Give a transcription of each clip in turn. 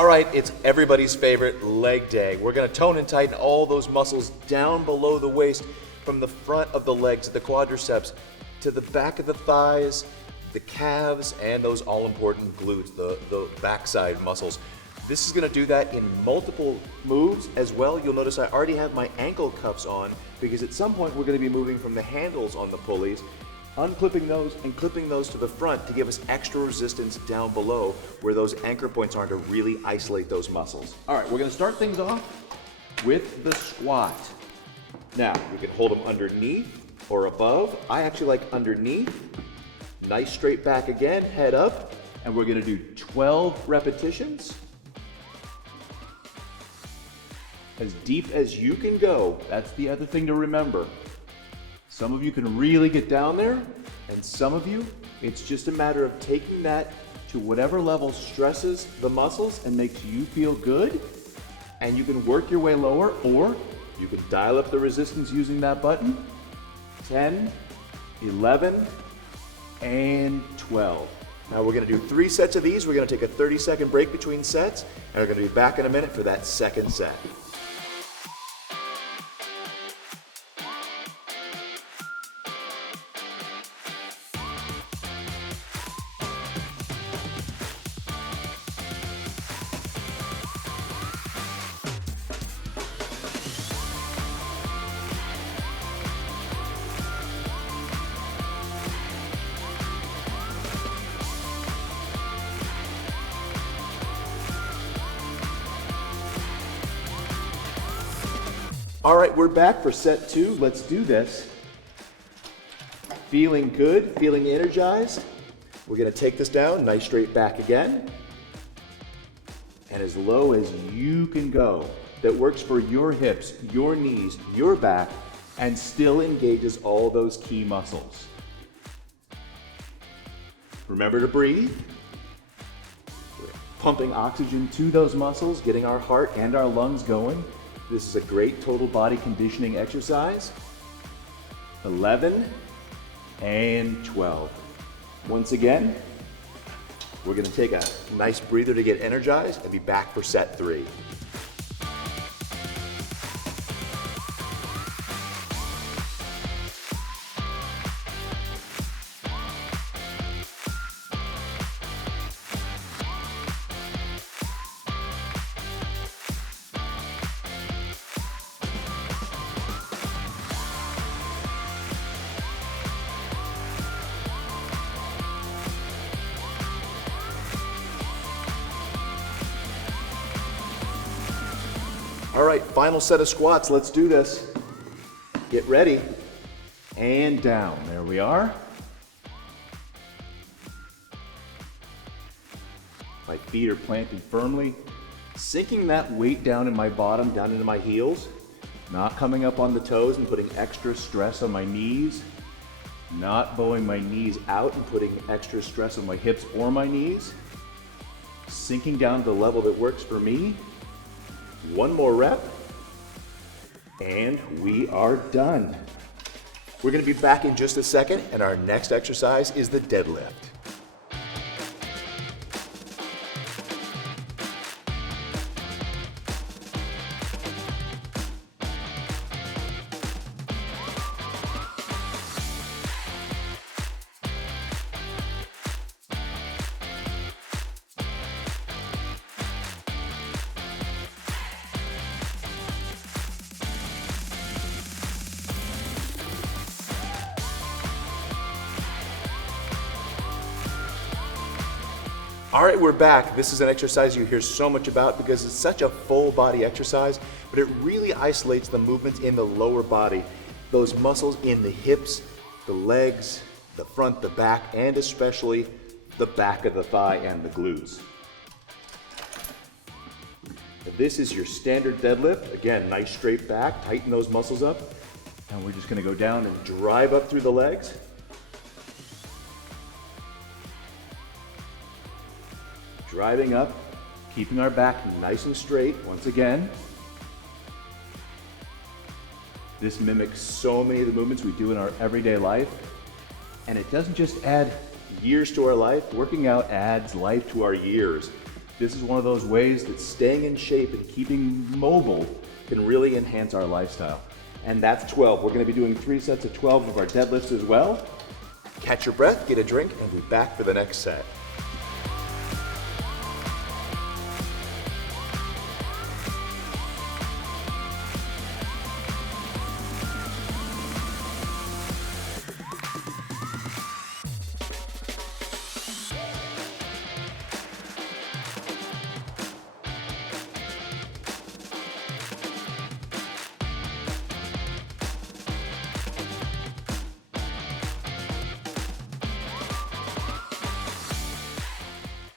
All right, it's everybody's favorite leg day. We're gonna tone and tighten all those muscles down below the waist, from the front of the legs, the quadriceps, to the back of the thighs, the calves, and those all-important glutes, the backside muscles. This is gonna do that in multiple moves as well. You'll notice I already have my ankle cuffs on because at some point we're gonna be moving from the handles on the pulleys, unclipping those and clipping those to the front to give us extra resistance down below where those anchor points are to really isolate those muscles. All right, we're gonna start things off with the squat. Now, you can hold them underneath or above. I actually like underneath. Nice straight back again, head up, and we're gonna do 12 repetitions. As deep as you can go. That's the other thing to remember. Some of you can really get down there, and some of you, it's just a matter of taking that to whatever level stresses the muscles and makes you feel good, and you can work your way lower, or you can dial up the resistance using that button. 10, 11, and 12. Now we're gonna do 3 sets of these. We're gonna take a 30-second break between sets, and we're gonna be back in a minute for that second set. All right, we're back for set 2. Let's do this. Feeling good, feeling energized. We're gonna take this down, nice straight back again. And as low as you can go. That works for your hips, your knees, your back, and still engages all those key muscles. Remember to breathe. We're pumping oxygen to those muscles, getting our heart and our lungs going. This is a great total body conditioning exercise. 11 and 12. Once again, we're gonna take a nice breather to get energized and be back for set 3. All right, final set of squats. Let's do this. Get ready. And down. There we are. My feet are planted firmly, sinking that weight down in my bottom, down into my heels, not coming up on the toes and putting extra stress on my knees, not bowing my knees out and putting extra stress on my hips or my knees, sinking down to the level that works for me. One more rep, and we are done. We're gonna be back in just a second, and our next exercise is the deadlift. All right, we're back. This is an exercise you hear so much about because it's such a full body exercise, but it really isolates the movements in the lower body. Those muscles in the hips, the legs, the front, the back, and especially the back of the thigh and the glutes. This is your standard deadlift. Again, nice straight back, tighten those muscles up. And we're just gonna go down and drive up through the legs. Driving up, keeping our back nice and straight once again. This mimics so many of the movements we do in our everyday life. And it doesn't just add years to our life. Working out adds life to our years. This is one of those ways that staying in shape and keeping mobile can really enhance our lifestyle. And that's 12. We're gonna be doing 3 sets of 12 of our deadlifts as well. Catch your breath, get a drink, and we'll be back for the next set.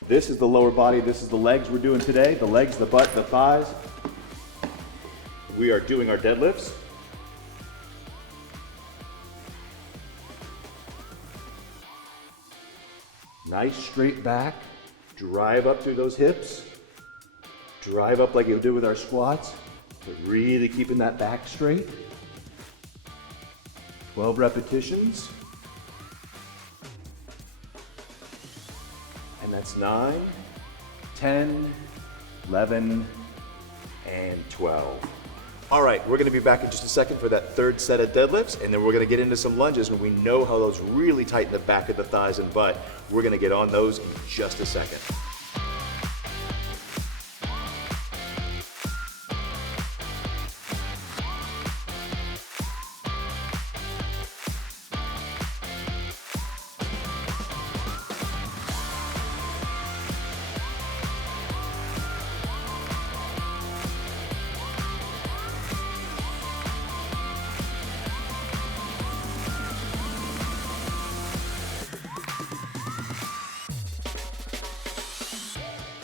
This is the lower body, this is the legs we're doing today. The legs, the butt, the thighs. We are doing our deadlifts. Nice straight back. Drive up through those hips. Drive up like you'll do with our squats, but really keeping that back straight. 12 repetitions. And that's 9, 10, 11, and 12. All right, we're gonna be back in just a second for that third set of deadlifts, and then we're gonna get into some lunges when we know how those really tighten the back of the thighs and butt. We're gonna get on those in just a second.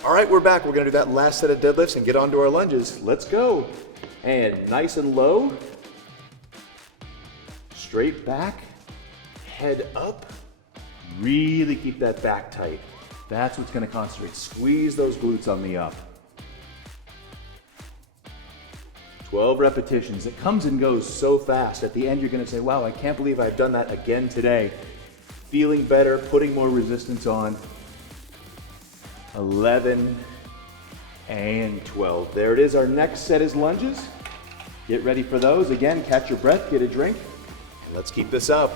All right, we're back. We're gonna do that last set of deadlifts and get on to our lunges. Let's go. And nice and low. Straight back, head up. Really keep that back tight. That's what's gonna concentrate. Squeeze those glutes on the up. 12 repetitions. It comes and goes so fast. At the end, you're gonna say, wow, I can't believe I've done that again today. Feeling better, putting more resistance on. 11 and 12. There it is. Our next set is lunges. Get ready for those. Again, catch your breath, get a drink, and let's keep this up.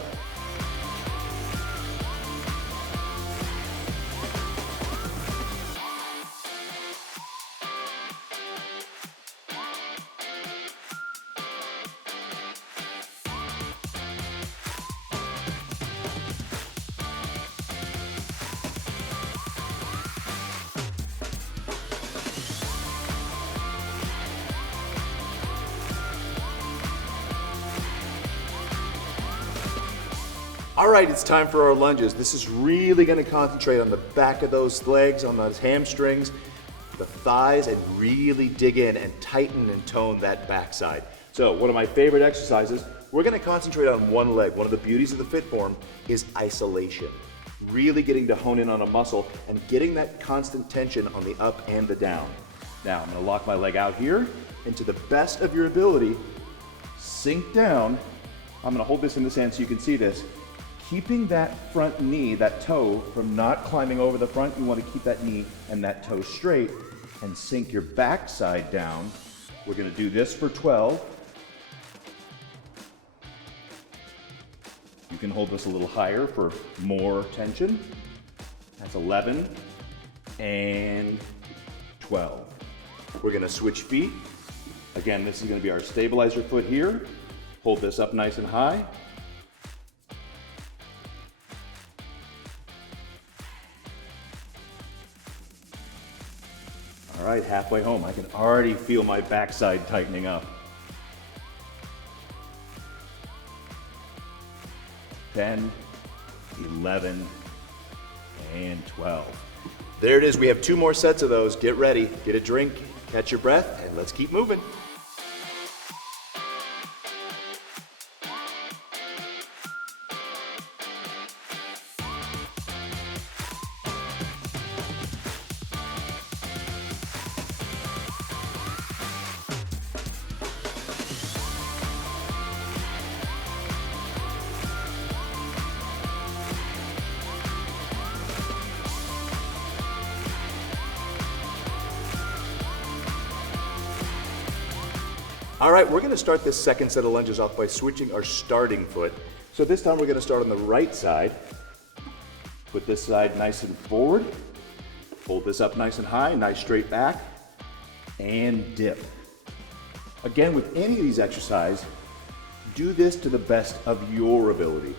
All right, it's time for our lunges. This is really gonna concentrate on the back of those legs, on those hamstrings, the thighs, and really dig in and tighten and tone that backside. So one of my favorite exercises, we're gonna concentrate on one leg. One of the beauties of the FitForm is isolation. Really getting to hone in on a muscle and getting that constant tension on the up and the down. Now, I'm gonna lock my leg out here, and to the best of your ability, sink down. I'm gonna hold this in this hand so you can see this. Keeping that front knee, that toe, from not climbing over the front, you want to keep that knee and that toe straight and sink your backside down. We're going to do this for 12. You can hold this a little higher for more tension. That's 11 and 12. We're going to switch feet. Again, this is going to be our stabilizer foot here. Hold this up nice and high. All right, halfway home. I can already feel my backside tightening up. 10, 11, and 12. There it is. We have 2 more sets of those. Get ready, get a drink, catch your breath, and let's keep moving. All right, we're gonna start this second set of lunges off by switching our starting foot. So this time we're gonna start on the right side. Put this side nice and forward. Hold this up nice and high, nice straight back, and dip. Again, with any of these exercises, do this to the best of your ability.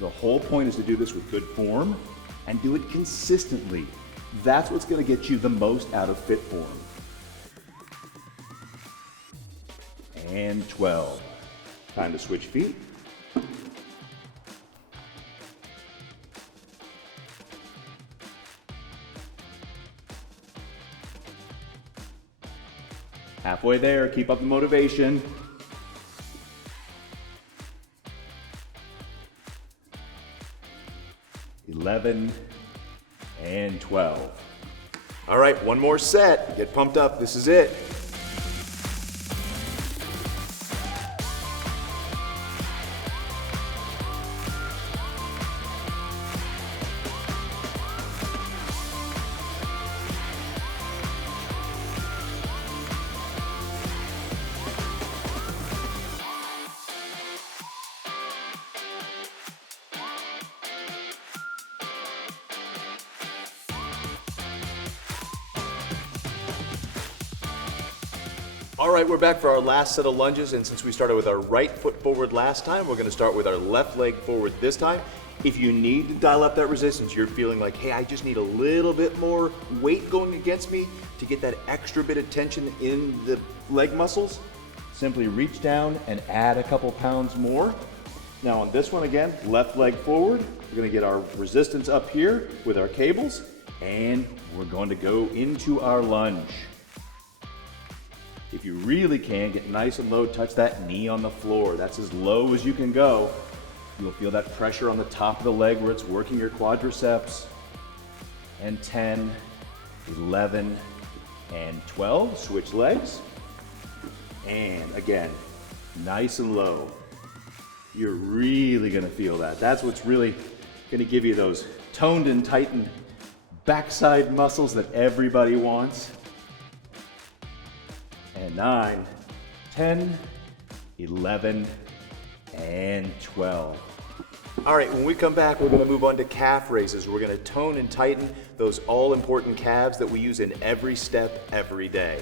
The whole point is to do this with good form and do it consistently. That's what's gonna get you the most out of FitForm. And 12. Time to switch feet. Halfway there, keep up the motivation. $11 and 12. All right, one more set. Get pumped up. This is it. All right, we're back for our last set of lunges, and since we started with our right foot forward last time, we're gonna start with our left leg forward this time. If you need to dial up that resistance, you're feeling like, hey, I just need a little bit more weight going against me to get that extra bit of tension in the leg muscles, simply reach down and add a couple pounds more. Now on this one again, left leg forward, we're gonna get our resistance up here with our cables, and we're going to go into our lunge. If you really can, get nice and low, touch that knee on the floor. That's as low as you can go. You'll feel that pressure on the top of the leg where it's working your quadriceps. And 10, 11, and 12. Switch legs. And again, nice and low. You're really gonna feel that. That's what's really gonna give you those toned and tightened backside muscles that everybody wants. And 9, 10, 11, and 12. All right, when we come back, we're gonna move on to calf raises. We're gonna tone and tighten those all-important calves that we use in every step, every day.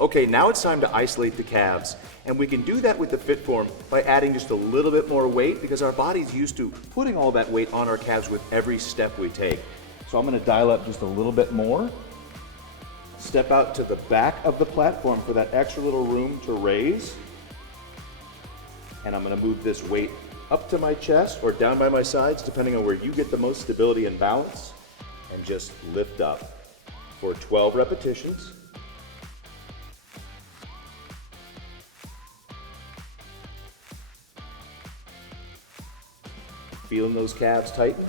Okay, now it's time to isolate the calves. And we can do that with the FitForm by adding just a little bit more weight because our body's used to putting all that weight on our calves with every step we take. So I'm gonna dial up just a little bit more. Step out to the back of the platform for that extra little room to raise. And I'm gonna move this weight up to my chest or down by my sides, depending on where you get the most stability and balance, and just lift up for 12 repetitions. Feeling those calves tighten.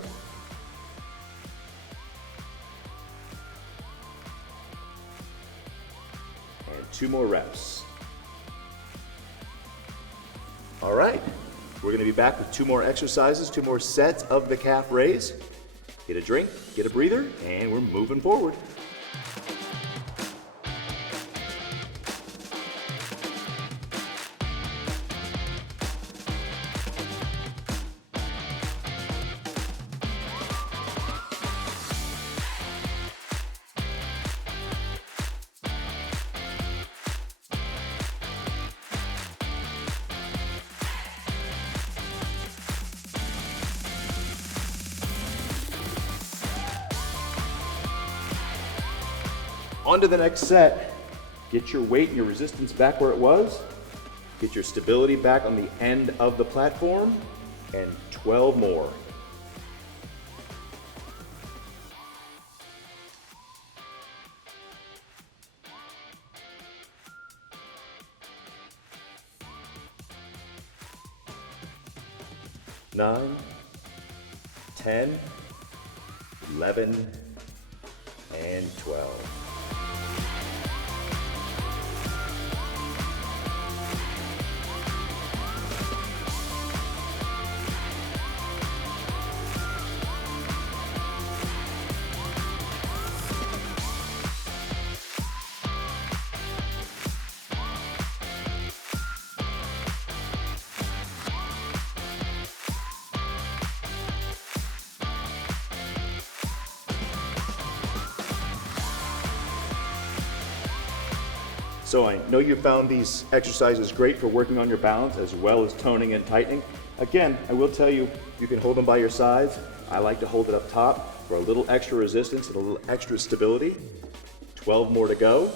And 2 more reps. All right, we're gonna be back with 2 more exercises, 2 more sets of the calf raise. Get a drink, get a breather, and we're moving forward. On to the next set. Get your weight and your resistance back where it was. Get your stability back on the end of the platform, and 12 more. 9, 10, 11, and 12. So I know you found these exercises great for working on your balance as well as toning and tightening. Again, I will tell you, you can hold them by your sides. I like to hold it up top for a little extra resistance and a little extra stability. 12 more to go.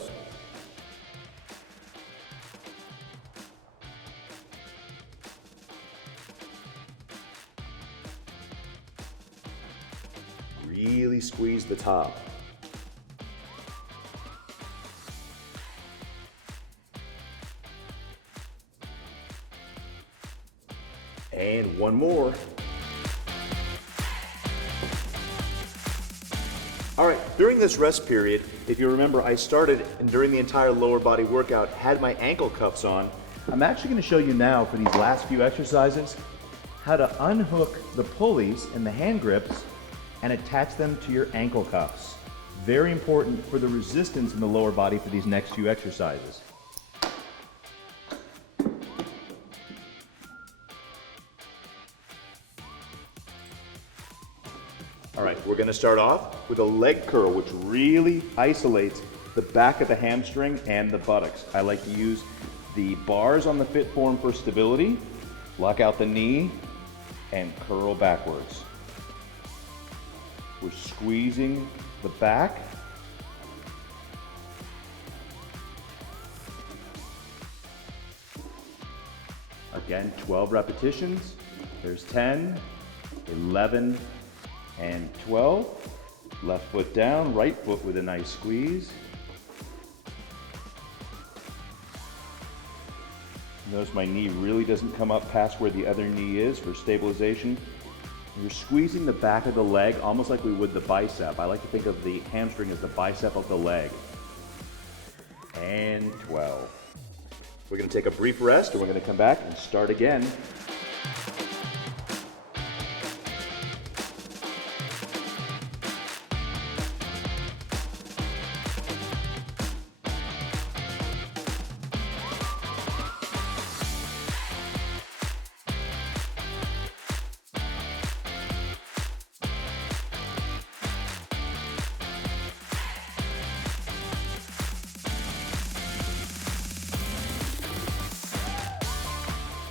Really squeeze the top. And one more. All right, during this rest period, if you remember, I started and during the entire lower body workout had my ankle cuffs on. I'm actually going to show you now for these last few exercises how to unhook the pulleys and the hand grips and attach them to your ankle cuffs. Very important for the resistance in the lower body for these next few exercises. All right, we're gonna start off with a leg curl, which really isolates the back of the hamstring and the buttocks. I like to use the bars on the FitForm for stability, lock out the knee, and curl backwards. We're squeezing the back. Again, 12 repetitions. There's 10, 11, and 12. Left foot down, right foot with a nice squeeze. Notice my knee really doesn't come up past where the other knee is for stabilization. You're squeezing the back of the leg almost like we would the bicep. I like to think of the hamstring as the bicep of the leg. And 12. We're going to take a brief rest and we're going to come back and start again.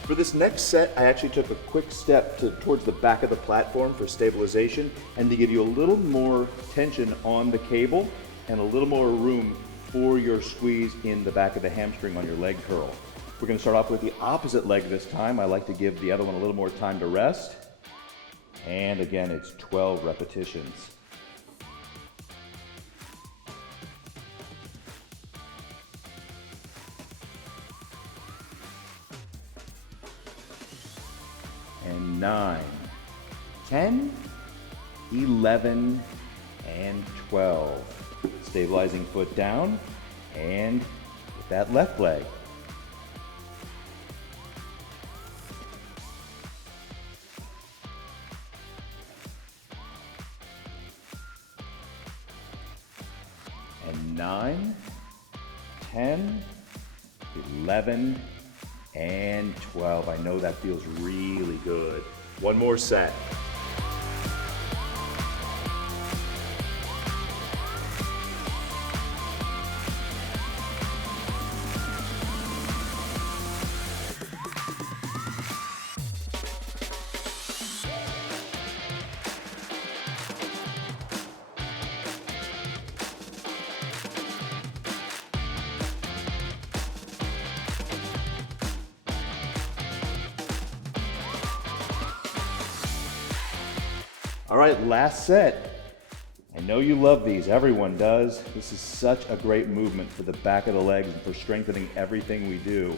For this next set, I actually took a quick step towards the back of the platform for stabilization and to give you a little more tension on the cable and a little more room for your squeeze in the back of the hamstring on your leg curl. We're going to start off with the opposite leg this time. I like to give the other one a little more time to rest. And again, it's 12 repetitions. And 9, 10, 11, and 12. Stabilizing foot down and with that left leg. And 9, 10, 11, and 12. I know that feels really good. One more set. All right, last set. I know you love these, everyone does. This is such a great movement for the back of the legs and for strengthening everything we do.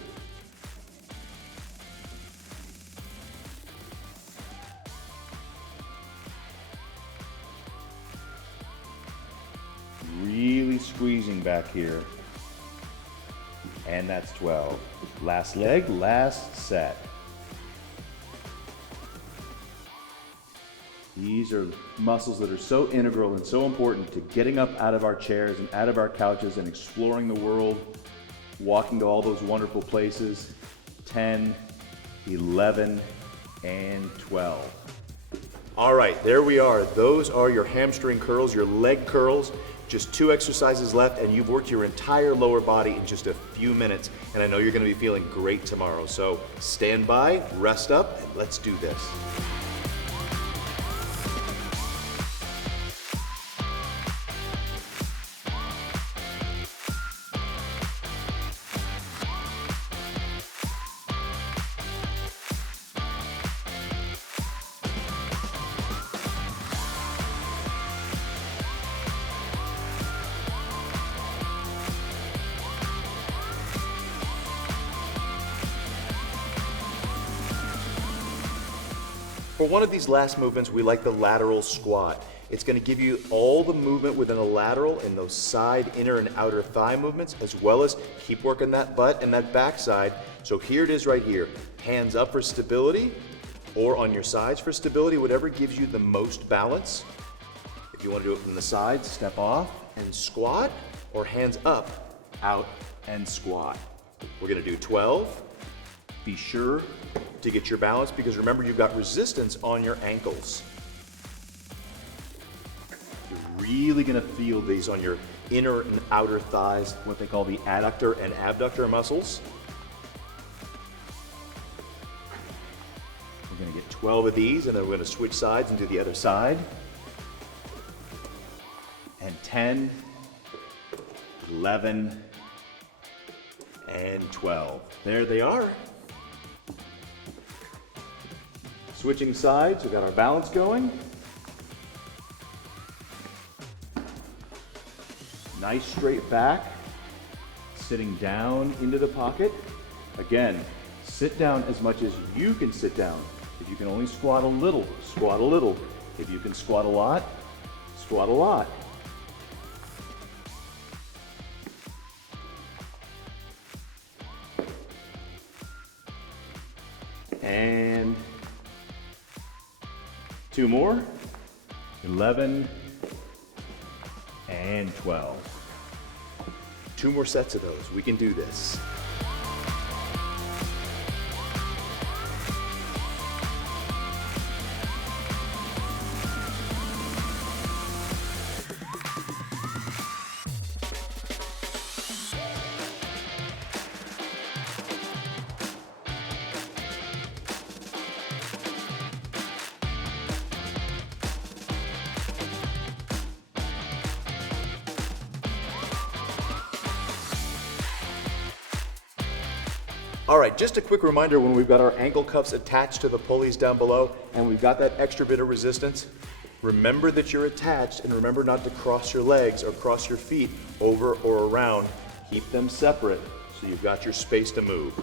squeezing back here. And that's 12. Last leg, last set. These are muscles that are so integral and so important to getting up out of our chairs and out of our couches and exploring the world, walking to all those wonderful places. 10, 11, and 12. All right, there we are. Those are your hamstring curls, your leg curls. Just 2 exercises left, and you've worked your entire lower body in just a few minutes. And I know you're going to be feeling great tomorrow. So stand by, rest up, and let's do this. For one of these last movements, we like the lateral squat. It's going to give you all the movement within a lateral in those side, inner, and outer thigh movements, as well as keep working that butt and that backside. So here it is right here. Hands up for stability, or on your sides for stability, whatever gives you the most balance. If you want to do it from the sides, step off and squat, or hands up, out, and squat. We're going to do 12. Be sure to get your balance, because remember, you've got resistance on your ankles. You're really going to feel these on your inner and outer thighs, what they call the adductor and abductor muscles. We're going to get 12 of these, and then we're going to switch sides and do the other side. And 10, 11, and 12. There they are. Switching sides, we've got our balance going. Nice straight back, sitting down into the pocket. Again, sit down as much as you can sit down. If you can only squat a little, squat a little. If you can squat a lot, squat a lot. And 2 more, 11, and 12. 2 more sets of those. We can do this. All right, just a quick reminder, when we've got our ankle cuffs attached to the pulleys down below and we've got that extra bit of resistance, remember that you're attached, and remember not to cross your legs or cross your feet over or around. Keep them separate so you've got your space to move.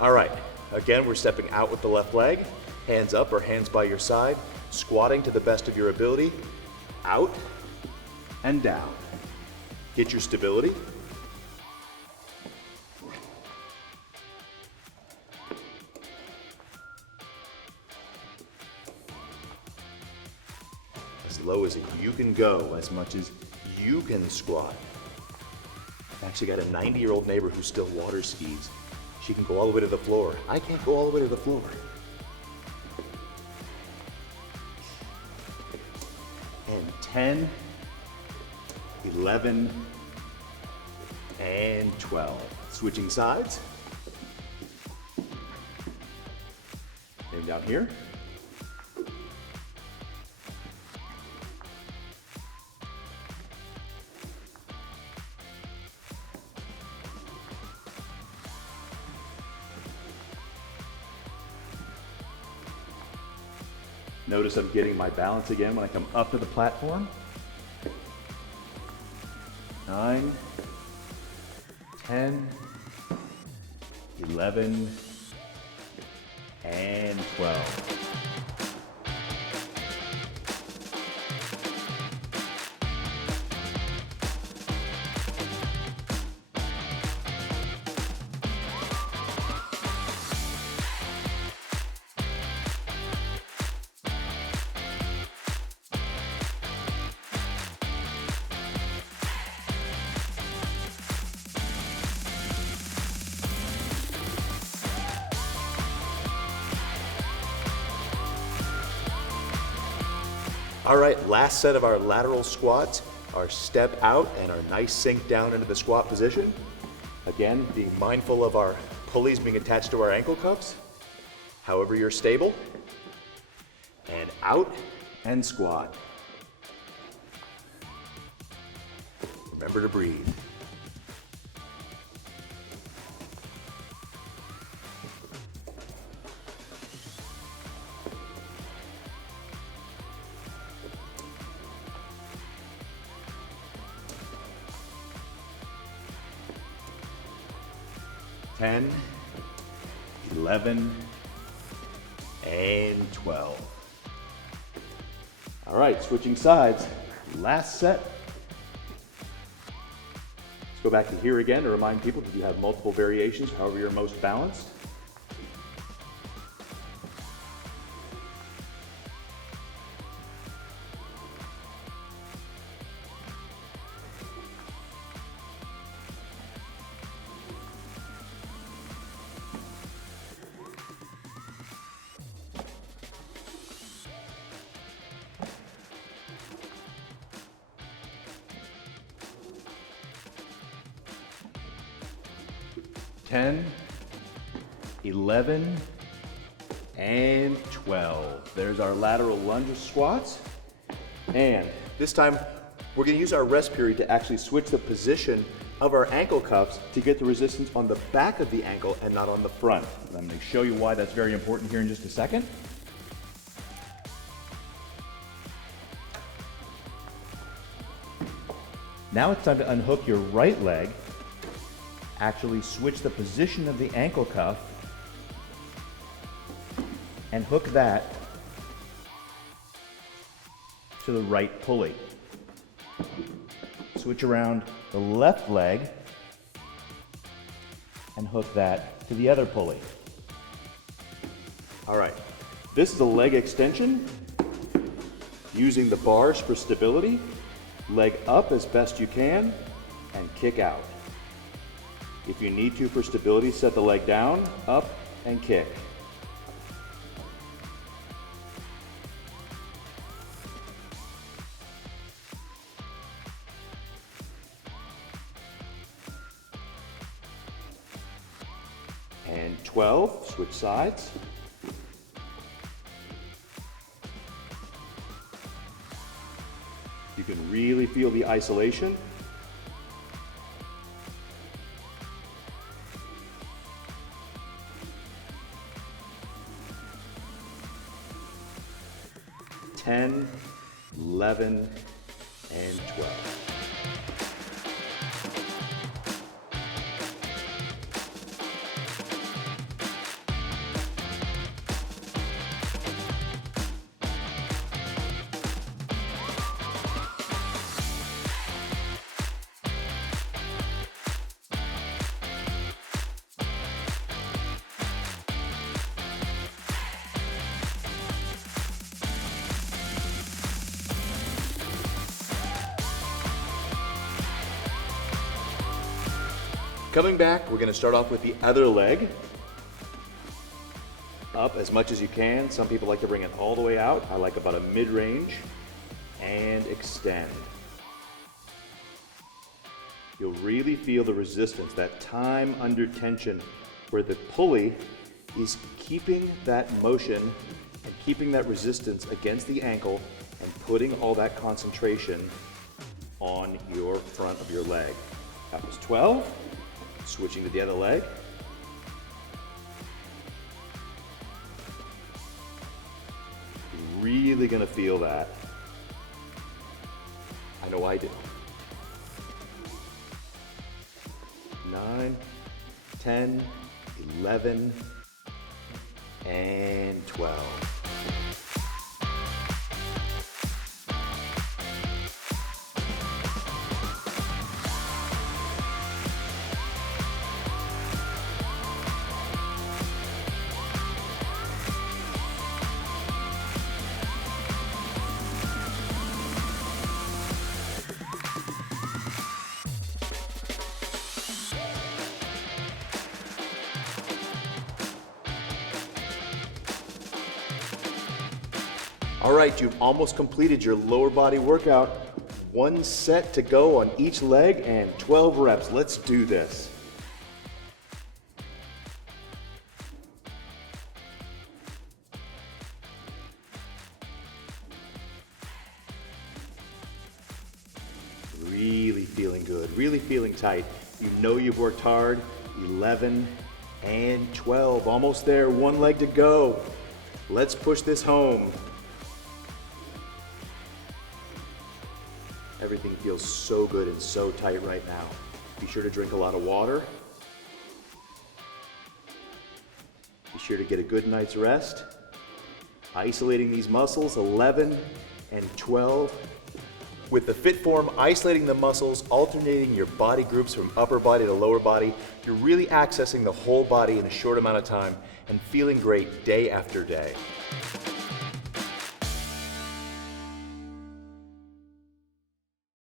All right, again, we're stepping out with the left leg, hands up or hands by your side, squatting to the best of your ability, out and down. Get your stability. As low as you can go, as much as you can squat. I've actually got a 90-year-old neighbor who still water skis. She can go all the way to the floor. I can't go all the way to the floor. And 10, 11, and 12. Switching sides. Same down here. Notice I'm getting my balance again when I come up to the platform. 9, 10, 11, and 12. All right, last set of our lateral squats, our step out and our nice sink down into the squat position. Again, being mindful of our pulleys being attached to our ankle cuffs, however you're stable. And out and squat. Remember to breathe. Ten, 11, and 12. All right, switching sides. Last set. Let's go back to here again to remind people that you have multiple variations, however you're most balanced. Ten, 11, and 12. There's our lateral lunge squats. And this time, we're gonna use our rest period to actually switch the position of our ankle cuffs to get the resistance on the back of the ankle and not on the front. I'm gonna show you why that's very important here in just a second. Now it's time to unhook your right leg. Actually switch the position of the ankle cuff and hook that to the right pulley. Switch around the left leg and hook that to the other pulley. All right, this is a leg extension using the bars for stability. Leg up as best you can and kick out. If you need to for stability, set the leg down, up, and kick. And 12, switch sides. You can really feel the isolation. Ten, 11, and 12. Coming back, we're going to start off with the other leg. Up as much as you can. Some people like to bring it all the way out. I like about a mid-range. And extend. You'll really feel the resistance, that time under tension, where the pulley is keeping that motion and keeping that resistance against the ankle and putting all that concentration on your front of your leg. That was 12. Switching to the other leg. You're really gonna feel that. I know I do. 9, 10, 11, and 12. All right, you've almost completed your lower body workout. 1 set to go on each leg and 12 reps. Let's do this. Really feeling good, really feeling tight. You know you've worked hard. 11 and 12, almost there, 1 leg to go. Let's push this home. Everything feels so good and so tight right now. Be sure to drink a lot of water. Be sure to get a good night's rest. Isolating these muscles, 11 and 12. With the FitForm, isolating the muscles, alternating your body groups from upper body to lower body, you're really accessing the whole body in a short amount of time and feeling great day after day.